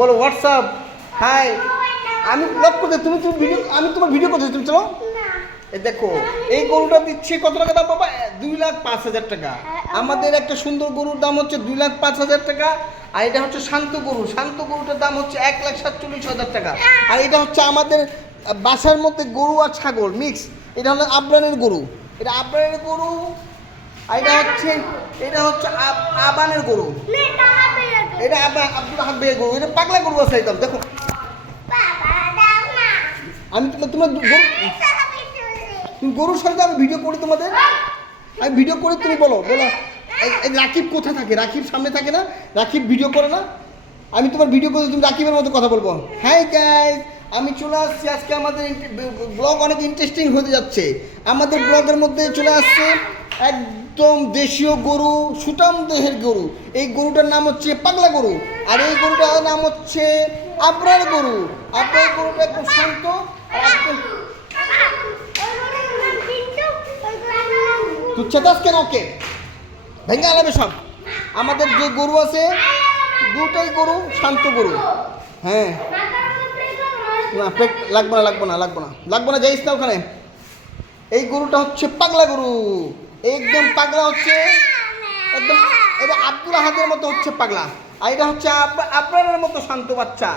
বলো WhatsApp high. আমি blog করতে তুমি তুমি ভিডিও আমি তোমার ভিডিও করতে তুমি চলো। এই দেখো এই গরুটা দিচ্ছে কত টাকা দাম বাবা? 2,05,000 টাকা। আমাদের একটা সুন্দর গরুর দাম হচ্ছে 2,05,000 টাকা। আর এটা হচ্ছে শান্ত গরু, শান্ত গরুটার দাম হচ্ছে 1,47,000 টাকা। আর এটা হচ্ছে আমাদের বাসার মধ্যে গরু আর ছাগল মিক্স। এটা হলো আবরানের গরু, এটা আবরানের গরু। আর এটা হচ্ছে আবানের গরু, এটা আব্দুল হাবের গরু। এটা পাগলা গরু আছে একদম। দেখো আমি তোমার তুমি গরুর সাথে আমি ভিডিও করি তোমাদের, আমি ভিডিও করি তুমি বলো বলো। রাকিব কোথায় থাকে? রাকিব সামনে থাকে না? রাকিব ভিডিও করে না? আমি তোমার ভিডিও করে তুমি রাকিবের মতো কথা বলবো। হ্যাঁ গাইস, আমি চলে আসছি। আজকে আমাদের ব্লগ অনেক ইন্টারেস্টিং হতে যাচ্ছে। আমাদের ব্লগের মধ্যে চলে আসছে একদম দেশীয় গরু, সুটাম দেহের গরু। এই গরুটার নাম হচ্ছে পাগলা গরু। আর এই গরুটার নাম হচ্ছে আবরার গরু। আপনার গরুটা একদম শান্ত। তুই চেতাস কেন? ওকে ভেঙে আলাবে সব। আমাদের যে গরু আছে দুটাই গরু শান্ত গরু। হ্যাঁ না লাগবো না যাইস না ওখানে। এই গরুটা হচ্ছে পাগলা গরু, একদম পাগলা হচ্ছে একদম। এটা আব্দুল আহাদের মতো হচ্ছে পাগলা, আর এটা হচ্ছে আপনার মতো শান্ত বাচ্চা।